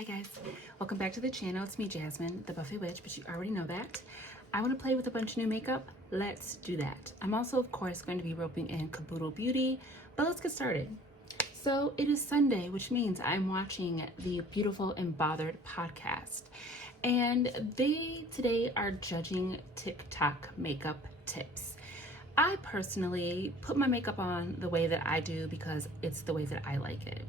Hi guys, welcome back to the channel. It's me, Jasmine, the Buffy Witch, but you already know that. I want to play with a bunch of new makeup. Let's do that. I'm also, of course, going to be roping in Caboodle Beauty, but let's get started. So it is Sunday, which means I'm watching the Beautiful and Bothered podcast. And they today are judging TikTok makeup tips. I personally put my makeup on the way that I do because it's the way that I like it.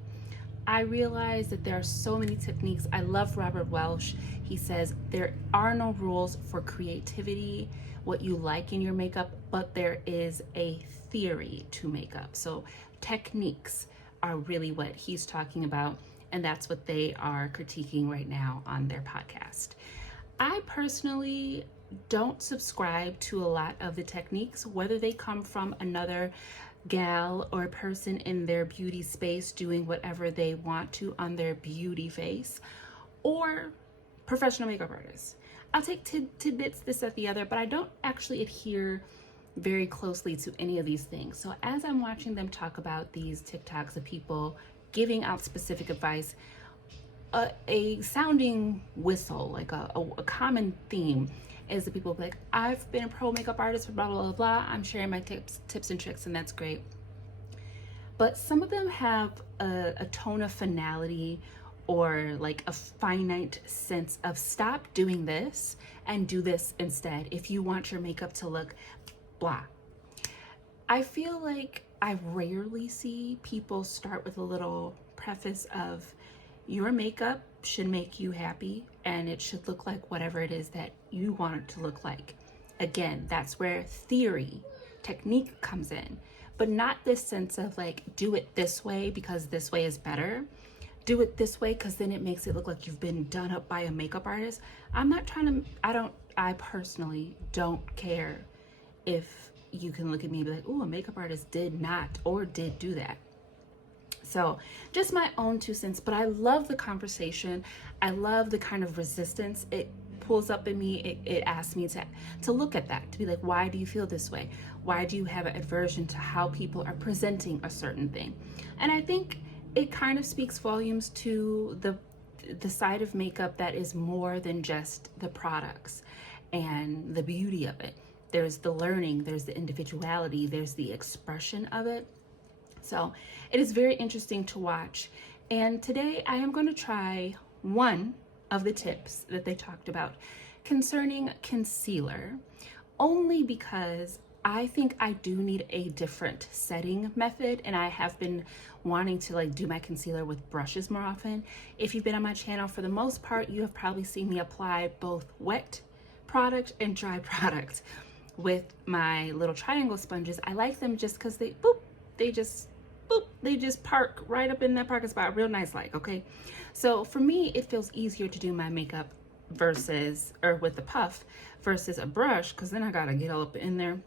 I realize that there are so many techniques. I love Robert Welsh. He says there are no rules for creativity, what you like in your makeup, but there is a theory to makeup. So techniques are really what he's talking about, and that's what they are critiquing right now on their podcast. I personally don't subscribe to a lot of the techniques, whether they come from another gal or person in their beauty space doing whatever they want to on their beauty face, or professional makeup artists. I'll take tidbits, this, that, the other, but I don't actually adhere very closely to any of these things. So as I'm watching them talk about these TikToks of people giving out specific advice, a sounding whistle, like a common theme, is the people like, I've been a pro makeup artist for blah, blah, blah, blah. I'm sharing my tips and tricks, and that's great. But some of them have a tone of finality or like a finite sense of stop doing this and do this instead if you want your makeup to look blah. I feel like I rarely see people start with a little preface of, your makeup should make you happy and it should look like whatever it is that you want it to look like. Again, that's where theory, technique comes in, but not this sense of like, do it this way because this way is better. Do it this way because then it makes it look like you've been done up by a makeup artist. I'm not trying to, I personally don't care if you can look at me and be like, oh, a makeup artist did not or did do that. So just my own 2 cents, but I love the conversation. I love the kind of resistance it pulls up in me. It asks me to look at that, to be like, why do you feel this way? Why do you have an aversion to how people are presenting a certain thing? And I think it kind of speaks volumes to the side of makeup that is more than just the products and the beauty of it. There's the learning, there's the individuality, there's the expression of it. So it is very interesting to watch. And today I am going to try one of the tips that they talked about concerning concealer, only because I think I do need a different setting method, and I have been wanting to like do my concealer with brushes more often. If you've been on my channel, for the most part, you have probably seen me apply both wet product and dry product with my little triangle sponges. I like them just because they just park right up in that parking spot real nice like, okay? So for me, it feels easier to do my makeup with the puff versus a brush, because then I gotta get all up in there.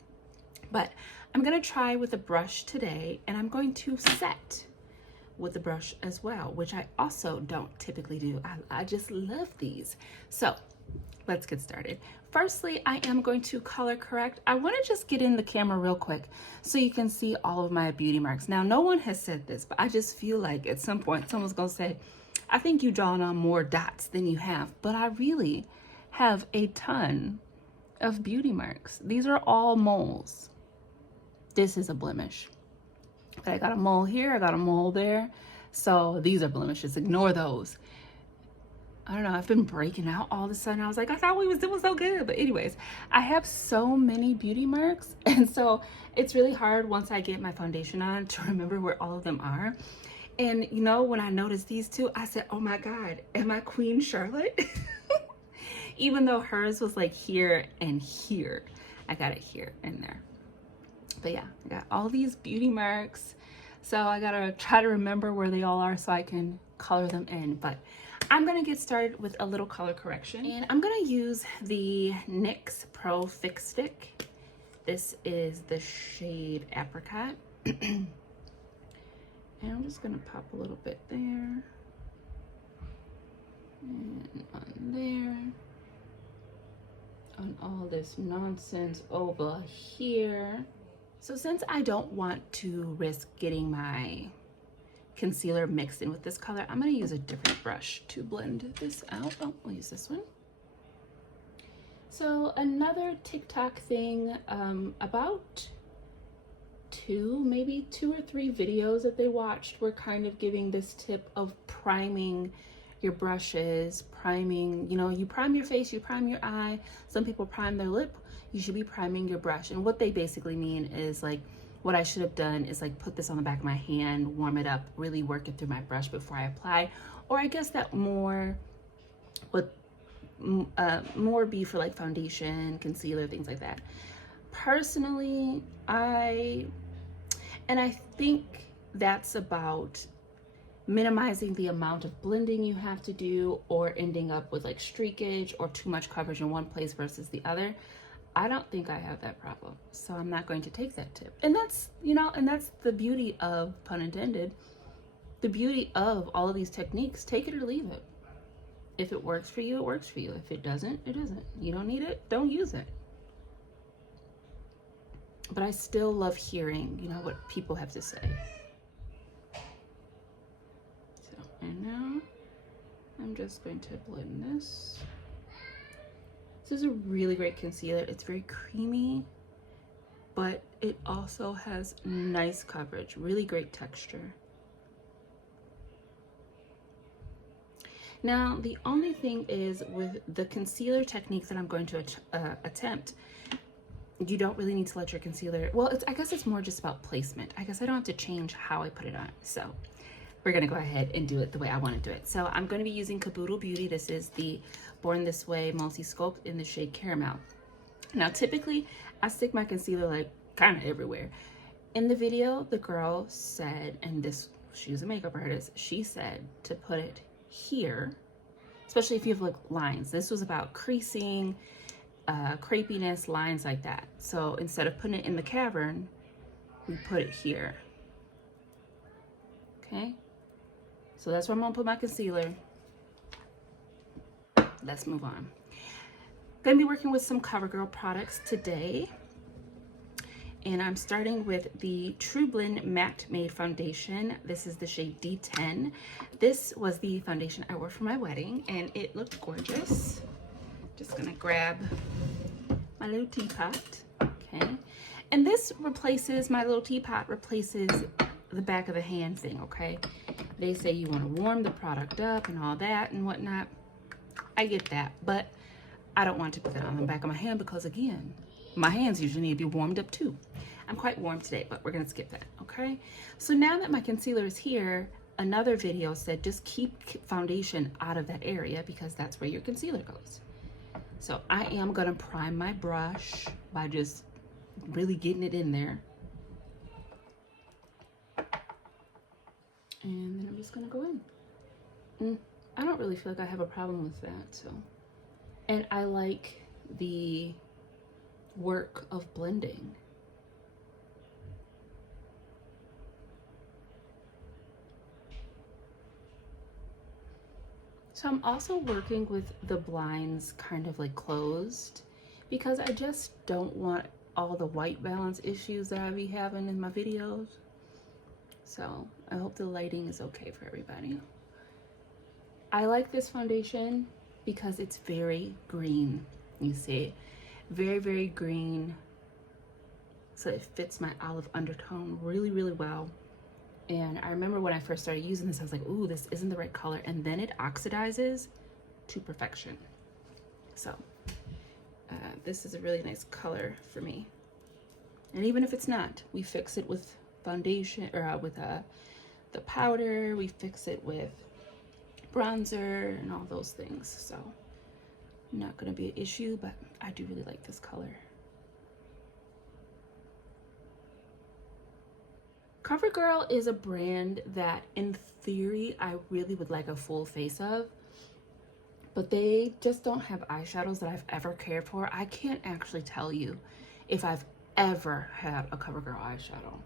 But I'm gonna try with a brush today, and I'm going to set with the brush as well, which I also don't typically do. I just love these. So let's get started. Firstly, I am going to color correct. I want to just get in the camera real quick so you can see all of my beauty marks. Now, no one has said this, but I just feel like at some point someone's going to say, I think you've drawn on more dots than you have, but I really have a ton of beauty marks. These are all moles. This is a blemish. But I got a mole here, I got a mole there. So these are blemishes, ignore those. I don't know, I've been breaking out all of a sudden. I was like, I thought we was doing so good. But anyways, I have so many beauty marks. And so it's really hard once I get my foundation on to remember where all of them are. And you know, when I noticed these two, I said, oh my God, am I Queen Charlotte? Even though hers was like here and here. I got it here and there. But yeah, I got all these beauty marks. So I gotta try to remember where they all are so I can color them in. But I'm gonna get started with a little color correction, and I'm gonna use the NYX Pro Fix Stick. This is the shade Apricot. And I'm just gonna pop a little bit there, and on there, on all this nonsense over here. So since I don't want to risk getting my concealer mixed in with this color. I'm going to use a different brush to blend this out. Oh, I'll use this one. So another TikTok thing, about maybe two or three videos that they watched were kind of giving this tip of priming your brushes, priming, you know, you prime your face, you prime your eye. Some people prime their lip. You should be priming your brush. And what they basically mean is like, what I should have done is like put this on the back of my hand, warm it up, really work it through my brush before I apply. Or I guess that more would more be for like foundation, concealer, things like that. Personally, I think that's about minimizing the amount of blending you have to do, or ending up with like streakage or too much coverage in one place versus the other. I don't think I have that problem, so I'm not going to take that tip. And that's, you know, and that's the beauty of, pun intended, the beauty of all of these techniques. Take it or leave it. If it works for you, it works for you. If it doesn't, it doesn't. You don't need it, don't use it. But I still love hearing, you know, what people have to say. So, and now I'm just going to blend this. This is a really great concealer. It's very creamy, but it also has nice coverage, really great texture. Now, the only thing is with the concealer technique that I'm going to attempt, you don't really need to let your concealer, well, I guess it's more just about placement. I guess I don't have to change how I put it on. So we're gonna go ahead and do it the way I wanna do it. So I'm gonna be using Caboodle Beauty. This is the Born This Way Multi-Sculpt in the shade Caramel. Now, typically I stick my concealer like kind of everywhere. In the video, the girl said, and this, she's a makeup artist, she said to put it here, especially if you have like lines. This was about creasing, crepiness, lines like that. So instead of putting it in the cavern, we put it here. Okay, so that's where I'm gonna put my concealer. Let's move on. Gonna be working with some Covergirl products today, and I'm starting with the True Blend Matte Made Foundation. This is the shade D10. This was the foundation I wore for my wedding, and it looked gorgeous. Just gonna grab my little teapot, okay? And this replaces, my little teapot replaces the back of the hand thing, okay? They say you wanna warm the product up and all that and whatnot. I get that, but I don't want to put that on the back of my hand because, again, my hands usually need to be warmed up too. I'm quite warm today, but we're gonna skip that, okay? So now that my concealer is here, another video said just keep foundation out of that area because that's where your concealer goes. So I am gonna prime my brush by just really getting it in there. And then I'm just gonna go in. I don't really feel like I have a problem with that, so. And I like the work of blending. So I'm also working with the blinds kind of like closed because I just don't want all the white balance issues that I be having in my videos. So I hope the lighting is okay for everybody. I like this foundation because it's very green. You see, very, very green. So it fits my olive undertone really, really well. And I remember when I first started using this, I was like, ooh, this isn't the right color. And then it oxidizes to perfection. So this is a really nice color for me. And even if it's not, we fix it with foundation, or with the powder. We fix it with bronzer and all those things. So not gonna be an issue, but I do really like this color. Covergirl is a brand that in theory I really would like a full face of, but they just don't have eyeshadows that I've ever cared for. I can't actually tell you if I've ever had a Covergirl eyeshadow.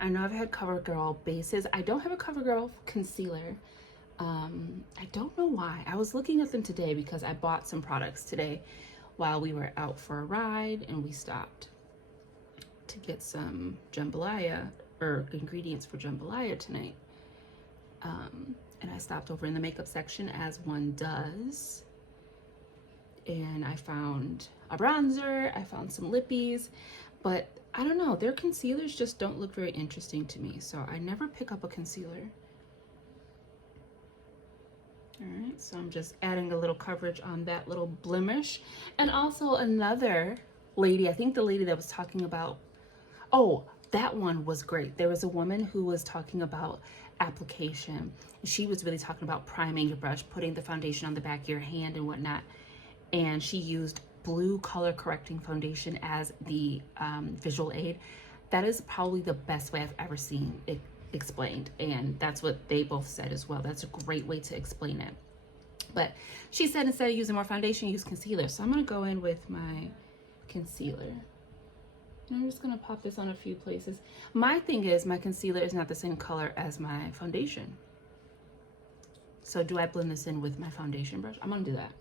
I know I've had Covergirl bases. I don't have a Covergirl concealer. I don't know why. I was looking at them today because I bought some products today while we were out for a ride, and we stopped to get some jambalaya, or ingredients for jambalaya tonight. And I stopped over in the makeup section as one does. And I found a bronzer, I found some lippies, but I don't know, their concealers just don't look very interesting to me. So I never pick up a concealer. All right, so I'm just adding a little coverage on that little blemish. And also another lady, I think the lady that was talking about, oh, that one was great. There was a woman who was talking about application. She was really talking about priming your brush, putting the foundation on the back of your hand and whatnot. And she used blue color correcting foundation as the visual aid. That is probably the best way I've ever seen it explained, and that's what they both said as well. That's a great way to explain it. But she said instead of using more foundation, use concealer. So I'm going to go in with my concealer. And I'm just going to pop this on a few places. My thing is my concealer is not the same color as my foundation. So do I blend this in with my foundation brush? I'm going to do that.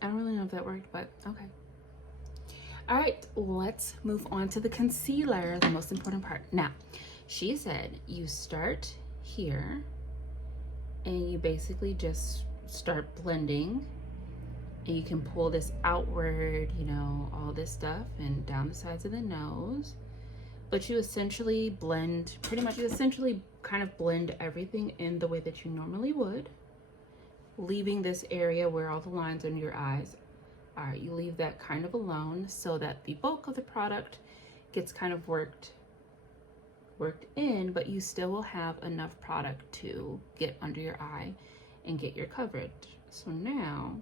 I don't really know if that worked, but okay. All right, let's move on to the concealer, the most important part. Now, she said you start here and you basically just start blending, and you can pull this outward, you know, all this stuff, and down the sides of the nose. But you essentially blend, pretty much you essentially kind of blend everything in the way that you normally would, leaving this area where all the lines under your eyes are. You leave that kind of alone so that the bulk of the product gets kind of worked in, but you still will have enough product to get under your eye and get your coverage. So now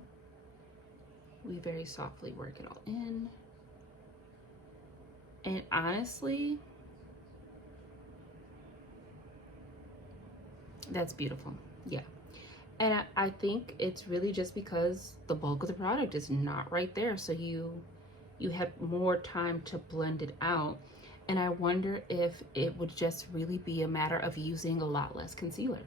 we very softly work it all in. And honestly, that's beautiful. Yeah. And I think it's really just because the bulk of the product is not right there. So you have more time to blend it out. And I wonder if it would just really be a matter of using a lot less concealer.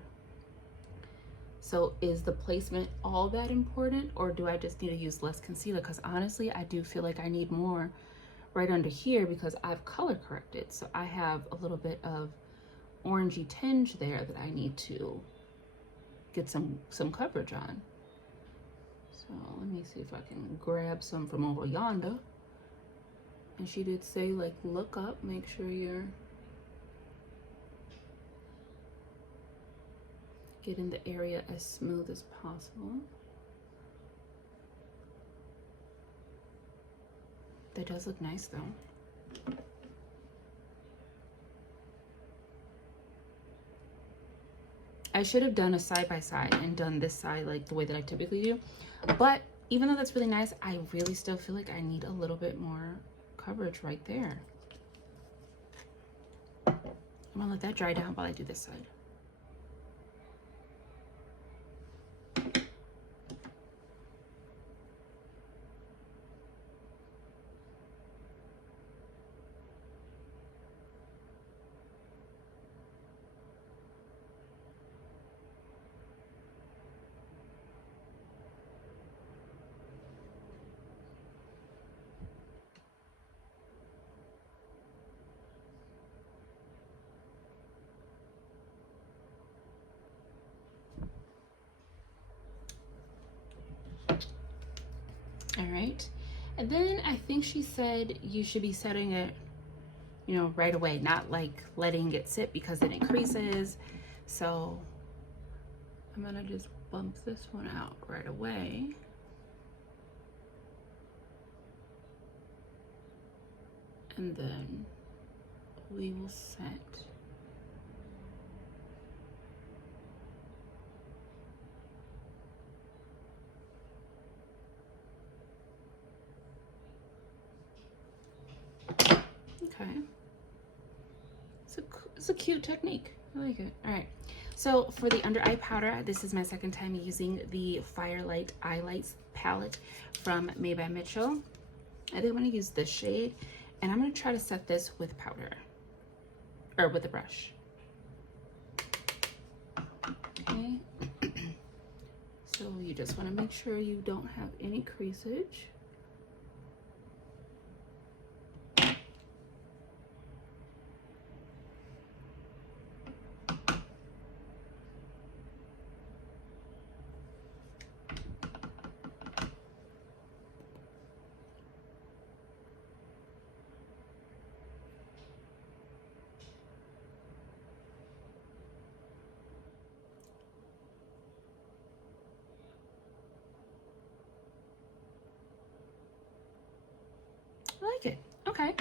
So is the placement all that important, or do I just need to use less concealer? Because honestly, I do feel like I need more right under here because I've color corrected. So I have a little bit of orangey tinge there that I need to get some coverage on. So let me see if I can grab some from over yonder. And she did say, like, look up, make sure you're getting the area as smooth as possible. That does look nice though. I should have done a side-by-side and done this side like the way that I typically do. But even though that's really nice, I really still feel like I need a little bit more coverage right there. I'm gonna let that dry down while I do this side. All right, and then I think she said you should be setting it, you know, right away, not like letting it sit because then it creases. So I'm gonna just bump this one out right away. And then we will set. Okay, it's a cute technique. I like it. All right, so for the under eye powder, this is my second time using the Firelight Eye Lights palette from Made by Mitchell. I think I'm going to use this shade, and I'm going to try to set this with powder, or with a brush. Okay. So you just want to make sure you don't have any creasage. I like it. Okay.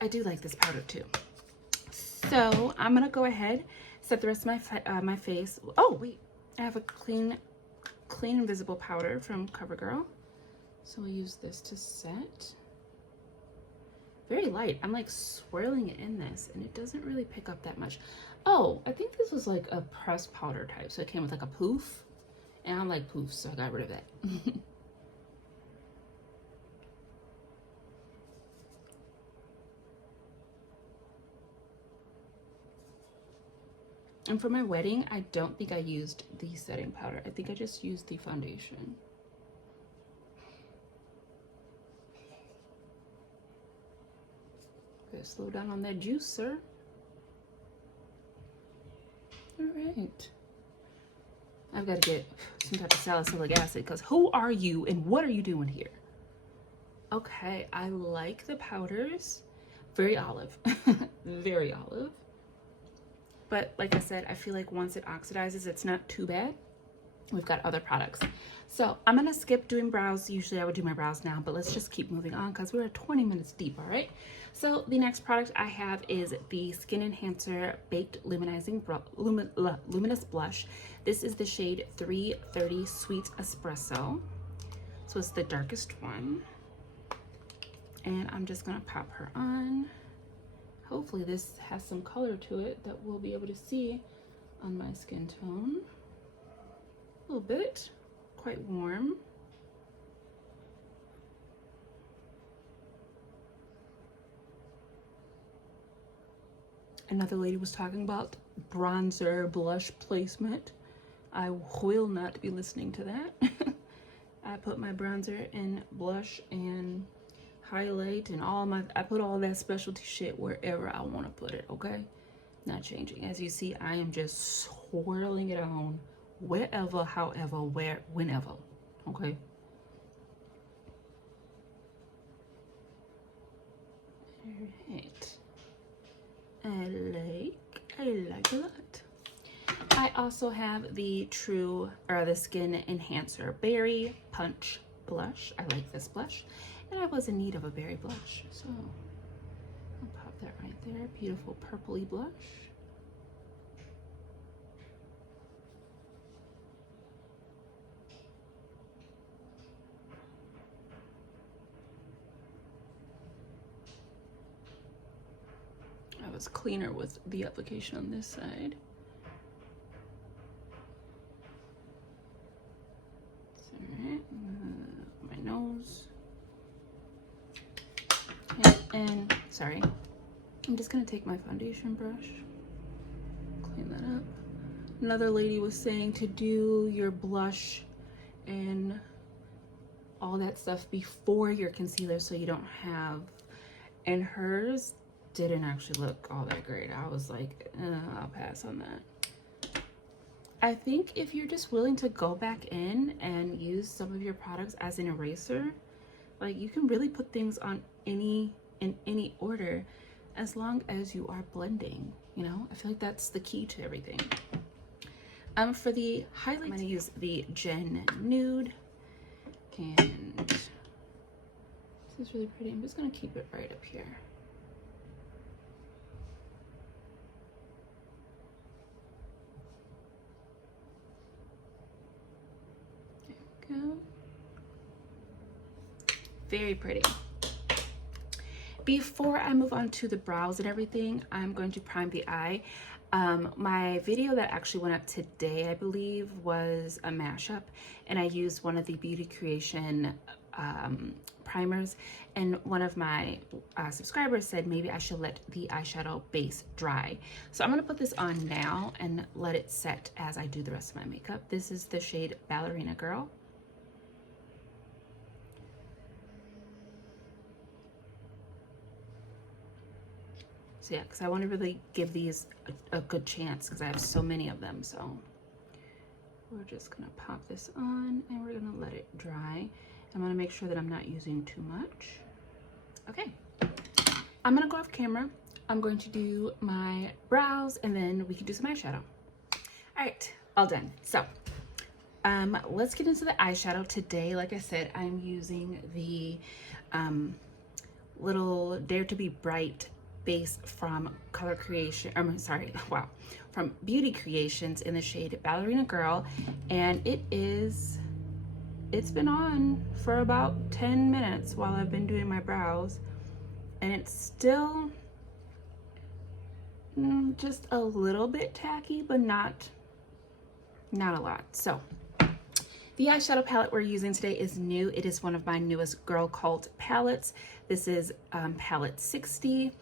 I do like this powder too. So I'm gonna go ahead, set the rest of my face. Oh wait, I have a clean invisible powder from Covergirl. So we'll use this to set. Very light. I'm like swirling it in this, and it doesn't really pick up that much. Oh, I think this was like a pressed powder type, so it came with like a poof, and I like poofs, so I got rid of that. And for my wedding, I don't think I used the setting powder. I think I just used the foundation. Okay, slow down on that juice, sir. All right. I've got to get some type of salicylic acid, because who are you and what are you doing here? Okay, I like the powders. Very olive. Very olive. But like I said, I feel like once it oxidizes, it's not too bad. We've got other products. So I'm gonna skip doing brows. Usually I would do my brows now, but let's just keep moving on because we're at 20 minutes deep, all right? So the next product I have is the Skin Enhancer Baked Luminizing Luminous Blush. This is the shade 330 Sweet Espresso. So it's the darkest one. And I'm just gonna pop her on. Hopefully this has some color to it that we'll be able to see on my skin tone. A little bit, quite warm. Another lady was talking about bronzer blush placement. I will not be listening to that. I put my bronzer and blush and highlight and I put all that specialty shit wherever I want to put it, okay? Not changing. As you see, I am just swirling it on wherever, however, where, whenever, okay? All right. I like a lot. I also have the the Skin Enhancer Berry Punch blush. I like this blush. And I was in need of a berry blush, so I'll pop that right there. Beautiful purpley blush. I was cleaner with the application on this side. All right, my nose. And sorry, I'm just gonna take my foundation brush, clean that up. Another lady was saying to do your blush and all that stuff before your concealer so you don't have, and hers didn't actually look all that great. I was like, I'll pass on that. I think if you're just willing to go back in and use some of your products as an eraser, like you can really put things on in any order as long as you are blending, you know? I feel like that's the key to everything. For the highlight, I'm gonna use the Gen Nude, and this is really pretty. I'm just gonna keep it right up here. There we go. Very pretty. Before I move on to the brows and everything, I'm going to prime the eye. My video that actually went up today, I believe, was a mashup, and I used one of the Beauty Creation primers, and one of my subscribers said maybe I should let the eyeshadow base dry. So I'm gonna put this on now and let it set as I do the rest of my makeup. This is the shade Ballerina Girl. So yeah, because I want to really give these a good chance because I have so many of them. So we're just gonna pop this on and we're gonna let it dry. I'm gonna make sure that I'm not using too much. Okay, I'm gonna go off camera. I'm going to do my brows and then we can do some eyeshadow. All right, all done. So let's get into the eyeshadow today. Like I said, I'm using the little Dare to Be Bright base from Color Creation, from Beauty Creations in the shade Ballerina Girl, and it's been on for about 10 minutes while I've been doing my brows, and it's still just a little bit tacky, but not a lot. So the eyeshadow palette we're using today is new. It is one of my newest Girl Cult palettes. This is palette 60.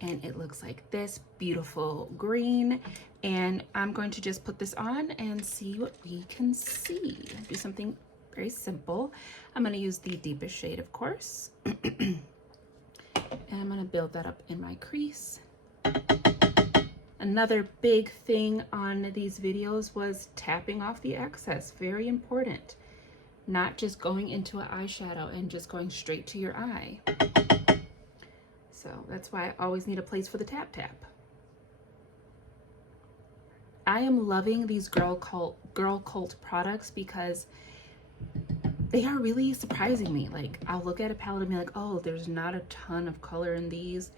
And it looks like this beautiful green. And I'm going to just put this on and see what we can see. Do something very simple. I'm going to use the deepest shade, of course. And I'm going to build that up in my crease. Another big thing on these videos was tapping off the excess. Very important. Not just going into an eyeshadow and just going straight to your eye. So that's why I always need a place for the tap tap. I am loving these Girl Cult products because they are really surprising me. Like, I'll look at a palette and be like, oh, there's not a ton of color in these.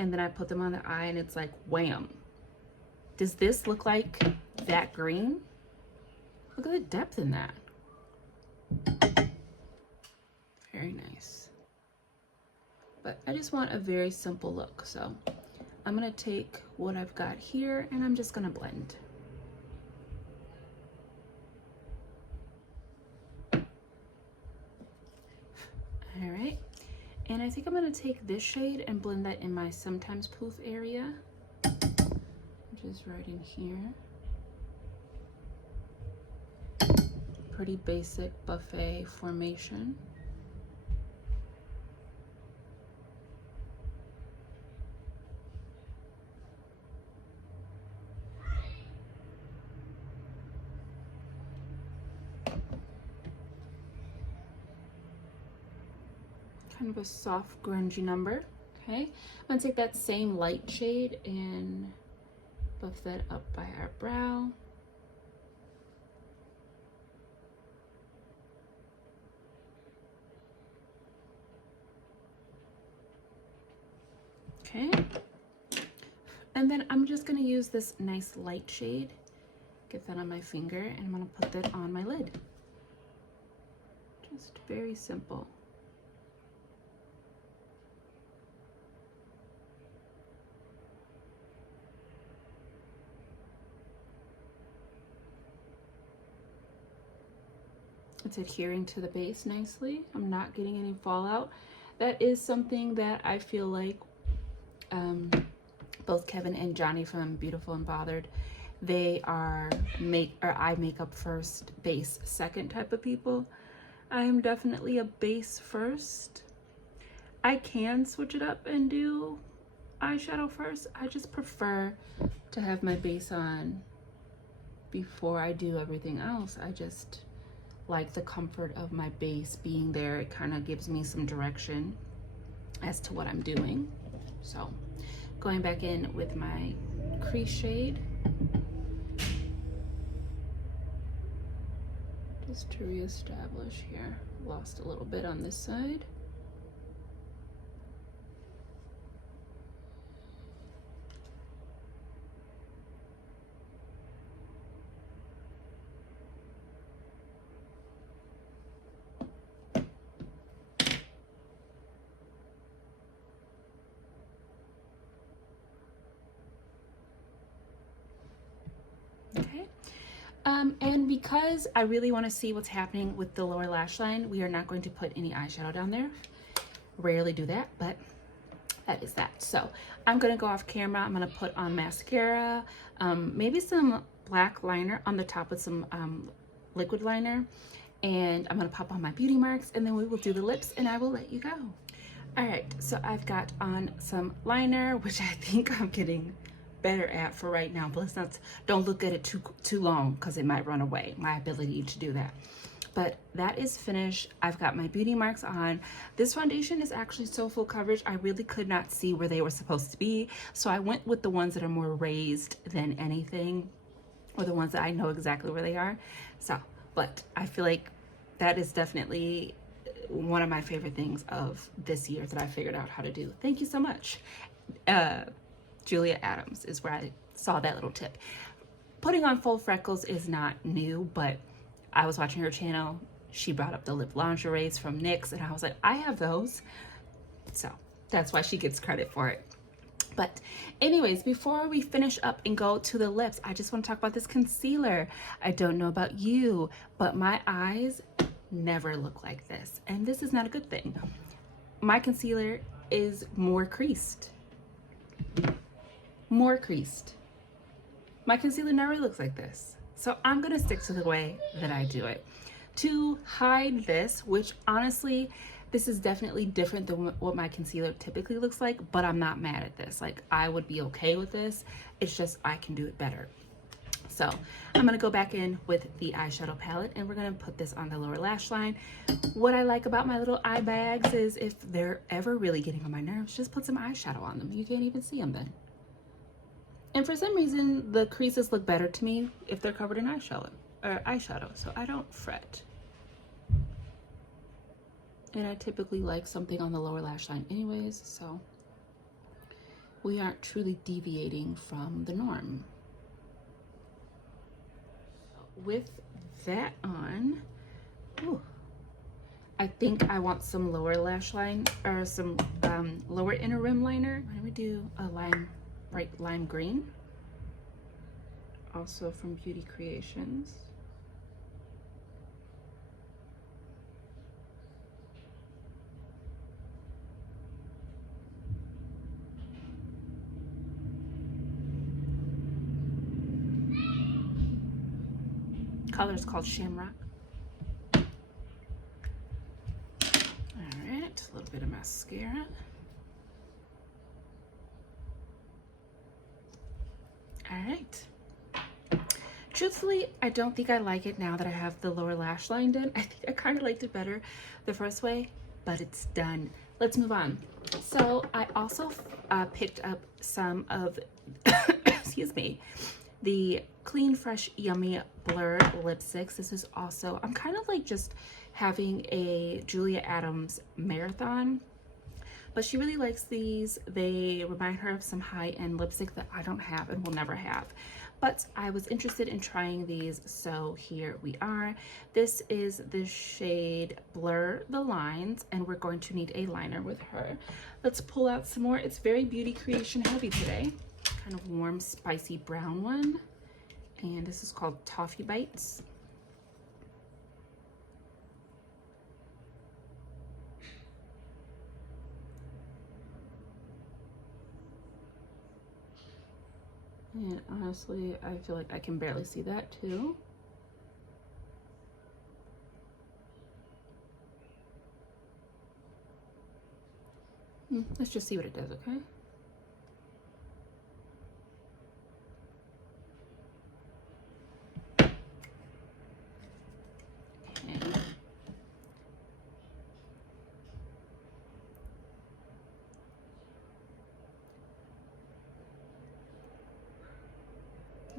And then I put them on the eye and it's like, wham. Does this look like that green? Look at the depth in that. Very nice. But I just want a very simple look. So I'm gonna take what I've got here and I'm just gonna blend. All right, and I think I'm gonna take this shade and blend that in my sometimes poof area. Just right in here. Pretty basic buffet formation. Kind of a soft grungy number. Okay, I'm gonna take that same light shade and buff that up by our brow. Okay, and then I'm just gonna use this nice light shade, get that on my finger, and I'm gonna put that on my lid. Just very simple. It's adhering to the base nicely. I'm not getting any fallout. That is something that I feel like both Kevin and Johnny from Beautiful and Bothered, they are eye makeup first, base second type of people. I am definitely a base first. I can switch it up and do eyeshadow first. I just prefer to have my base on before I do everything else. I just like the comfort of my base being there. It kind of gives me some direction as to what I'm doing. So going back in with my crease shade, just to reestablish here. Lost a little bit on this side. Okay. And because I really want to see what's happening with the lower lash line, we are not going to put any eyeshadow down there. Rarely do that, but that is that. So I'm going to go off camera. I'm going to put on mascara, maybe some black liner on the top with some liquid liner. And I'm going to pop on my beauty marks, and then we will do the lips, and I will let you go. All right, so I've got on some liner, which I think I'm getting better at for right now, but let's not, don't look at it too long because it might run away, my ability to do that. But that is finished. I've got my beauty marks on. This foundation is actually so full coverage, I really could not see where they were supposed to be. So I went with the ones that are more raised than anything, or the ones that I know exactly where they are. So, but I feel like that is definitely one of my favorite things of this year that I figured out how to do. Thank you so much. Julia Adams is where I saw that little tip. Putting on full freckles is not new, but I was watching her channel. She brought up the lip lingeries from NYX, and I was like, I have those. So that's why she gets credit for it. But anyways, before we finish up and go to the lips, I just want to talk about this concealer. I don't know about you, but my eyes never look like this. And this is not a good thing. My concealer is more creased. More creased. My concealer never looks like this. So I'm going to stick to the way that I do it. To hide this, which honestly, this is definitely different than what my concealer typically looks like, but I'm not mad at this. Like, I would be okay with this. It's just I can do it better. So I'm going to go back in with the eyeshadow palette, and we're going to put this on the lower lash line. What I like about my little eye bags is if they're ever really getting on my nerves, just put some eyeshadow on them. You can't even see them then. And for some reason, the creases look better to me if they're covered in eyeshadow, so I don't fret. And I typically like something on the lower lash line anyways, so we aren't truly deviating from the norm. With that on, ooh, I think I want some lower lash line, or some lower inner rim liner. Why don't we do a bright lime green, also from Beauty Creations. Color is called Shamrock. All right, a little bit of mascara. All right. Truthfully, I don't think I like it now that I have the lower lash line done. I think I kind of liked it better the first way, but it's done. Let's move on. So I also picked up some of, excuse me, the Clean Fresh Yummy Blur lipsticks. This is also, I'm kind of like just having a Julia Adams marathon, but she really likes these. They remind her of some high-end lipstick that I don't have and will never have. But I was interested in trying these, so here we are. This is the shade Blur the Lines, and we're going to need a liner with her. Let's pull out some more. It's very Beauty Creation heavy today. Kind of warm, spicy brown one. And this is called Toffee Bites. And honestly, I feel like I can barely see that too. Let's just see what it does, okay?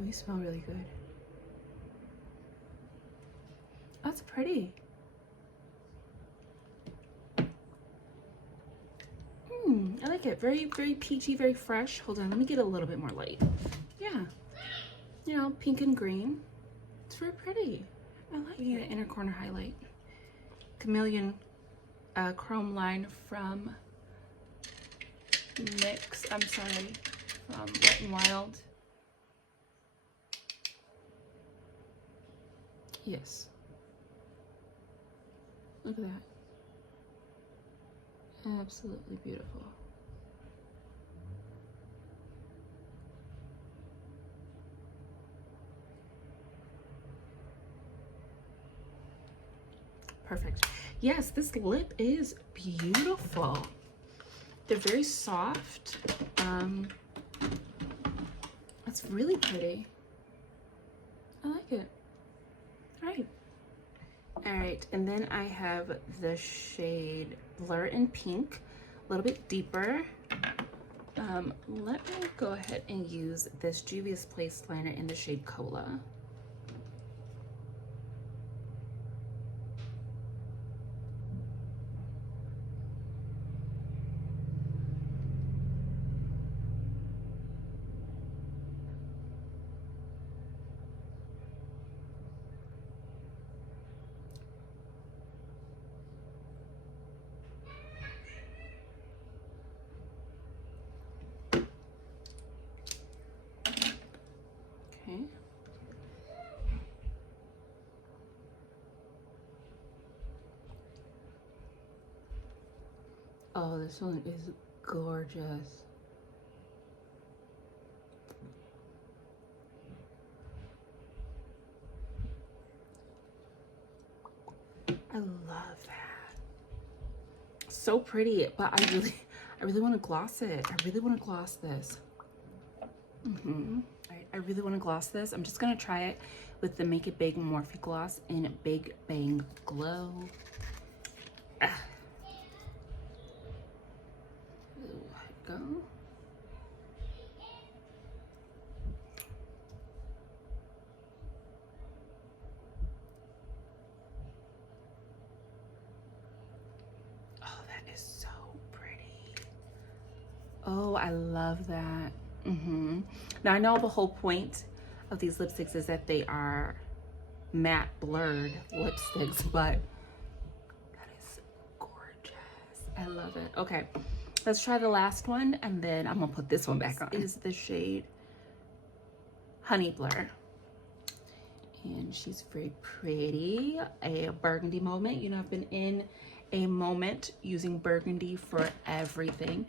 They smell really good. Oh, that's pretty. I like it. Very, very peachy, very fresh. Hold on, let me get a little bit more light. Yeah. You know, pink and green. It's very pretty. I like it. An inner corner highlight. Chameleon chrome line from NYX. I'm sorry, from Wet n Wild. Yes. Look at that. Absolutely beautiful. Perfect. Yes, this lip is beautiful. They're very soft. It's really pretty. I like it. All right, and then I have the shade Blur in Pink, a little bit deeper. Let me go ahead and use this Juvia's Place liner in the shade Cola. Okay. Oh, this one is gorgeous. I love that. So pretty, but I really want to gloss it. I really want to gloss this. All right, I really want to gloss this. I'm just gonna try it with the Make It Big Morphe Gloss in Big Bang Glow. Go. Oh, that is so pretty. Oh, I love that. Now I know the whole point of these lipsticks is that they are matte blurred lipsticks, but that is gorgeous. I love it. Okay, let's try the last one, and then I'm gonna put this one back on. This is the shade Honey Blur, and she's very pretty. A burgundy moment. You know, I've been in a moment using burgundy for everything,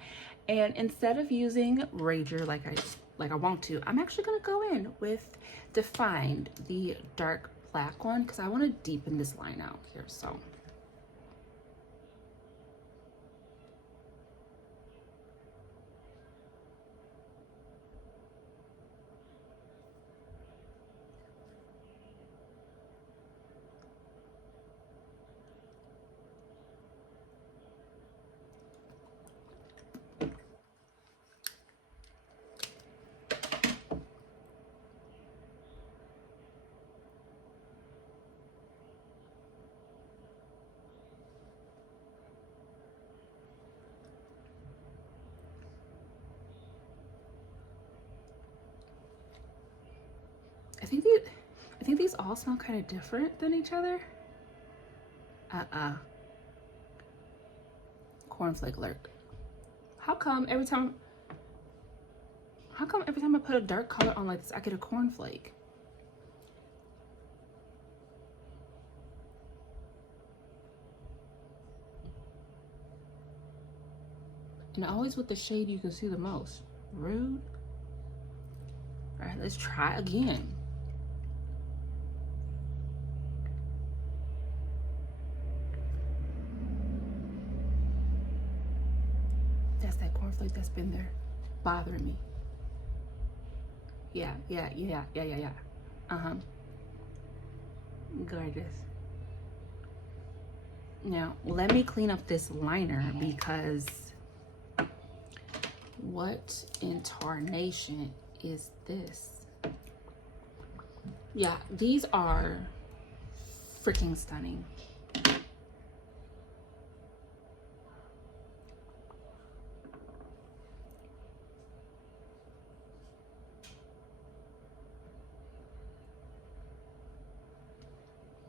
and instead of using Rager like I want to, I'm actually gonna go in with Defined, the dark black one, because I want to deepen this line out here. So I think these all smell kind of different than each other. Cornflake alert. How come every time I put a dark color on like this, I get a cornflake? And always with the shade you can see the most. Rude. All right, let's try again. That's that cornflake that's been there bothering me. Yeah. Gorgeous. Now, let me clean up this liner, because what in tarnation is this? Yeah, these are freaking stunning.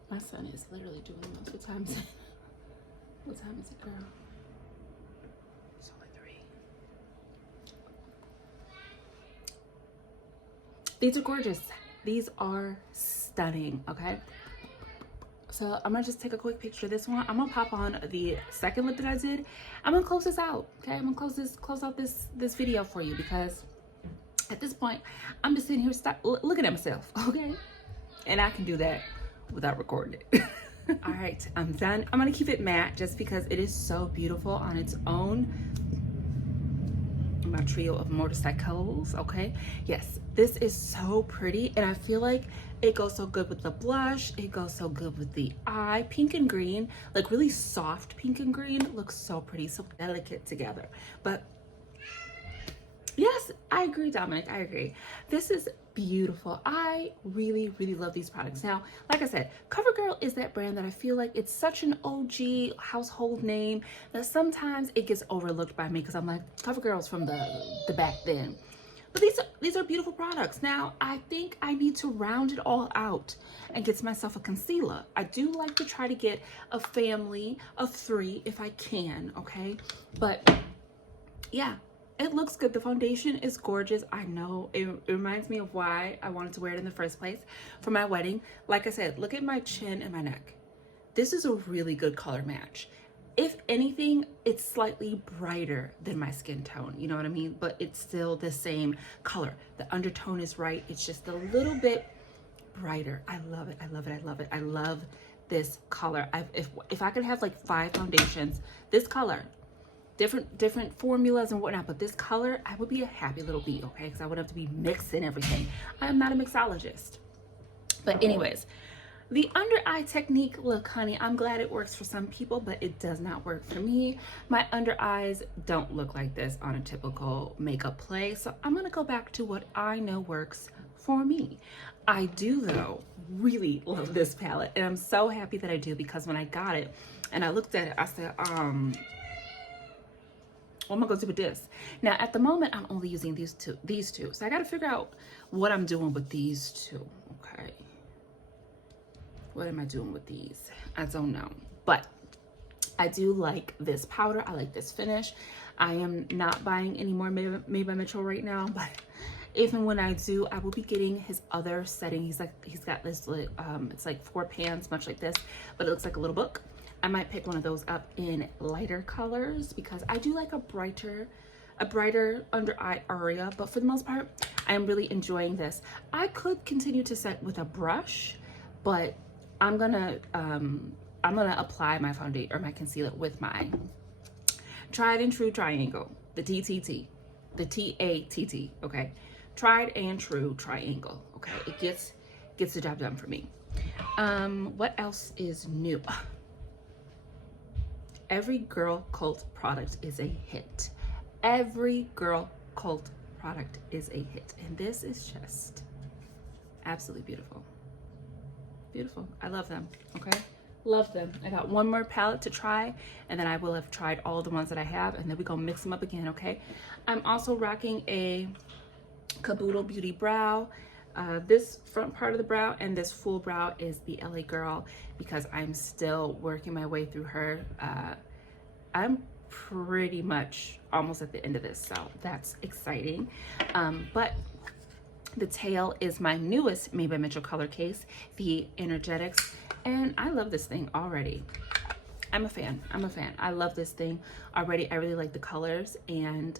My son is literally doing most. What time is it? What time is it, girl? It's only 3. These are gorgeous. These are stunning, okay? gonna just take a quick picture of this one. I'm gonna pop on the second lip that I did. I'm gonna close this out, okay? I'm gonna close out this video for you, because at this point, I'm just sitting here looking at myself, okay? And I can do that without recording it. All right, I'm done. I'm gonna keep it matte just because it is so beautiful on its own. My trio of motorcycles, okay? Yes, this is so pretty, and I feel like it goes so good with the blush. It goes so good with the eye. Pink and green, like really soft pink and green, looks so pretty, so delicate together. But yes, I agree, Dominic, I agree. This is beautiful. I really, really love these products. Now, like I said, Covergirl is that brand that I feel like it's such an OG household name that sometimes it gets overlooked by me, because I'm like, Covergirl's from the back then. But these are beautiful products. Now, I think I need to round it all out and get myself a concealer. I do like to try to get a family of 3 if I can, okay? But yeah, it looks good. The foundation is gorgeous. I know it reminds me of why I wanted to wear it in the first place for my wedding. Like I said, look at my chin and my neck. This is a really good color match. If anything, it's slightly brighter than my skin tone, you know what I mean? But it's still the same color. The undertone is right. It's just a little bit brighter. I love it. I love it. I love it. I love this color. If I could have like 5 foundations, this color, different formulas and whatnot, but this color, I would be a happy little bee, okay? Because I would have to be mixing everything. I am not a mixologist. But anyways, the under eye technique, look, honey, I'm glad it works for some people, but it does not work for me. My under eyes don't look like this on a typical makeup play, so I'm gonna go back to what I know works for me. I do, though, really love this palette, and I'm so happy that I do, because when I got it and I looked at it, I said, what am I going to do with this? Now, at the moment, I'm only using these two. So I got to figure out what I'm doing with these two, okay? What am I doing with these? I don't know. But I do like this powder. I like this finish. I am not buying any more Made by Mitchell right now, but even when I do, I will be getting his other setting. He's got this, it's like 4 pans, much like this, but it looks like a little book. I might pick one of those up in lighter colors, because I do like a brighter under eye area, but for the most part, I am really enjoying this. I could continue to set with a brush, but I'm gonna apply my foundation or my concealer with my tried and true triangle, the TTT, the TATT, okay? Tried and true triangle, okay? It gets the job done for me. What else is new? Every Girl Cult product is a hit. Every Girl Cult product is a hit. And this is just absolutely beautiful. Beautiful. I love them, okay? Love them. I got one more palette to try, and then I will have tried all the ones that I have, and then we're gonna mix them up again, okay? I'm also rocking a Caboodle Beauty Brow. This front part of the brow and this full brow is the LA Girl, because I'm still working my way through her. I'm pretty much almost at the end of this, so that's exciting. But the tail is my newest Made by Mitchell color case, the Energetics, and I love this thing already. I'm a fan. I love this thing already. I really like the colors, and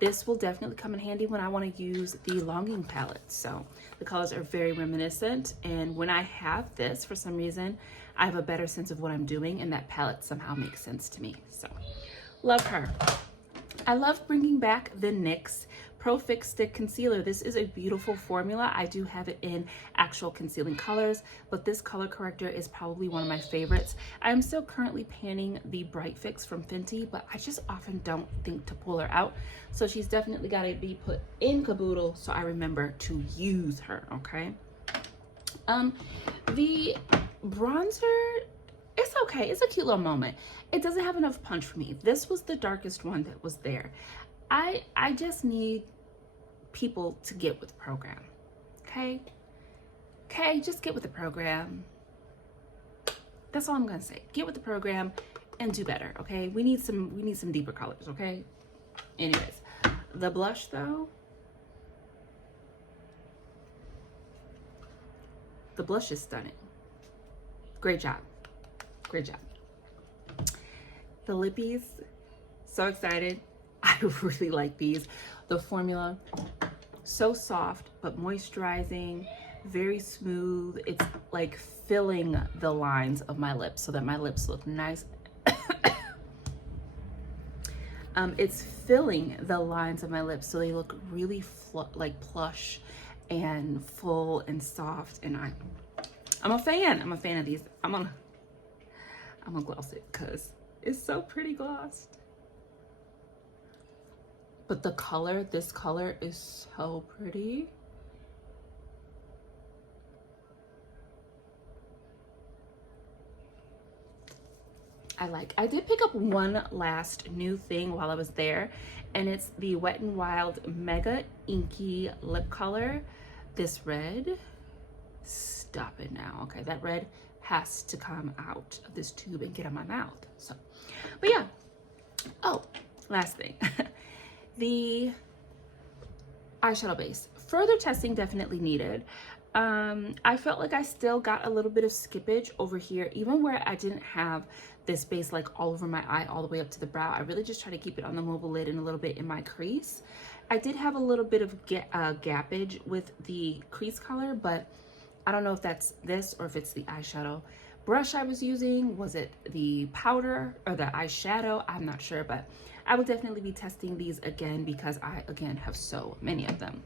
this will definitely come in handy when I want to use the Longing palette. So the colors are very reminiscent, and when I have this, for some reason, I have a better sense of what I'm doing, and that palette somehow makes sense to me. So love her. I love bringing back the NYX Pro Fix Stick Concealer. This is a beautiful formula. I do have it in actual concealing colors, but this color corrector is probably one of my favorites. I am still currently panning the Bright Fix from Fenty, but I just often don't think to pull her out. So she's definitely got to be put in Caboodle so I remember to use her, okay? The bronzer, it's okay. It's a cute little moment. It doesn't have enough punch for me. This was the darkest one that was there. I just need people to get with the program, okay? Okay, just get with the program. That's all I'm gonna say. Get with the program and do better, okay? We need some deeper colors, okay? Anyways, the blush though, the blush is stunning. Great job. Great job. The lippies, so excited. I really like these. The formula, so soft but moisturizing, very smooth. It's like filling the lines of my lips so that my lips look nice. It's filling the lines of my lips so they look really like plush and full and soft. And I'm a fan. I'm a fan of these. I'm gonna gloss it because it's so pretty glossed. But the color, this color is so pretty. I did pick up one last new thing while I was there, and it's the Wet n Wild Mega Inky Lip Color. This red, stop it now. Okay, that red has to come out of this tube and get on my mouth. So, but yeah. Oh, last thing. The eyeshadow base. Further testing definitely needed. I felt like I still got a little bit of skippage over here, even where I didn't have this base like all over my eye all the way up to the brow. I really just try to keep it on the mobile lid and a little bit in my crease. I did have a little bit of gappage with the crease color, but I don't know if that's this or if it's the eyeshadow brush I was using. Was it the powder or the eyeshadow? I'm not sure, but I will definitely be testing these again because I, again, have so many of them.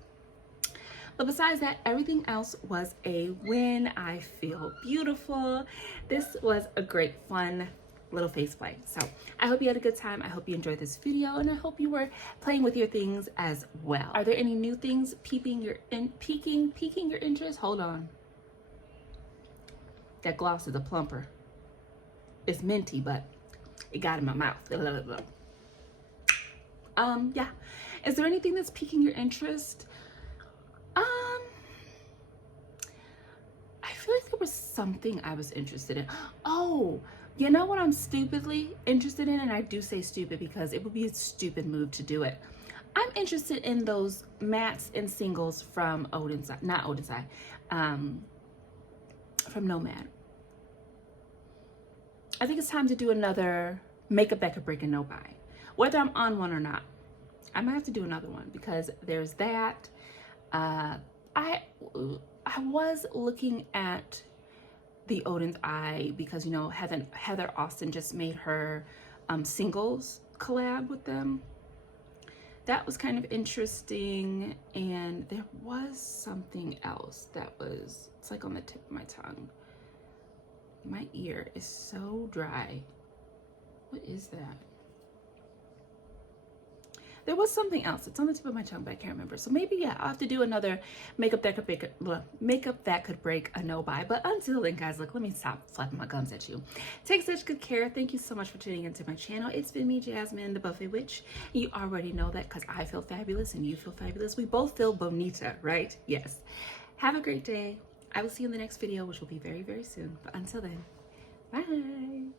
But besides that, everything else was a win. I feel beautiful. This was a great, fun little face play. So I hope you had a good time. I hope you enjoyed this video, and I hope you were playing with your things as well. Are there any new things piquing your interest? Hold on. That gloss is a plumper. It's minty, but it got in my mouth. Yeah. Is there anything that's piquing your interest? I feel like there was something I was interested in. Oh, you know what I'm stupidly interested in? And I do say stupid because it would be a stupid move to do it. I'm interested in those mattes and singles from from Nomad. I think it's time to do another makeup that could break a no buy. Whether I'm on one or not, I might have to do another one because there's that. I was looking at the Odin's Eye because, you know, Heather Austin just made her singles collab with them. That was kind of interesting. And there was something else that was, it's like on the tip of my tongue. My ear is so dry. What is that? There was something else. It's on the tip of my tongue, but I can't remember. So maybe, yeah, I'll have to do another makeup that could break a no buy. But until then, guys, look, let me stop flapping my gums at you. Take such good care. Thank you so much for tuning into my channel. It's been me, Jasmine, the Buffet Witch. You already know that because I feel fabulous and you feel fabulous. We both feel bonita, right? Yes. Have a great day. I will see you in the next video, which will be very, very soon. But until then, bye.